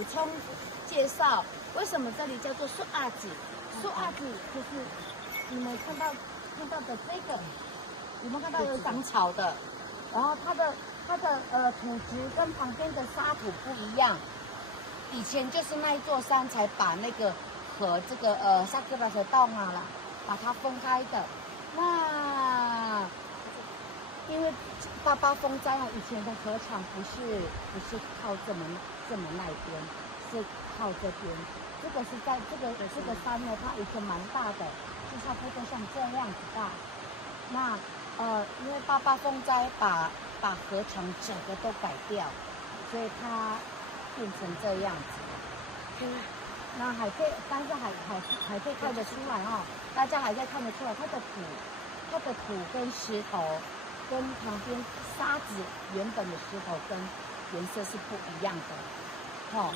补充介绍，为什么这里叫做树阿子？树阿子就是你们看到的这个，有没有看到有长草的？然后它的土质跟旁边的沙土不一样。以前就是那一座山才把那个和这个萨克巴河道嘛啦，把它分开的。那因为88风灾啊，以前的河场不是靠这么那边，是靠这边。这个是在这个山呢，它以前蛮大的，就差不多像这样子大。那因为88风灾把河床整个都改掉，所以它变成这样子。那还可以，但是还可以看得出来哦，大家还可以看得出来它的土跟石头跟旁边沙子原本的石头跟颜色是不一样的。好，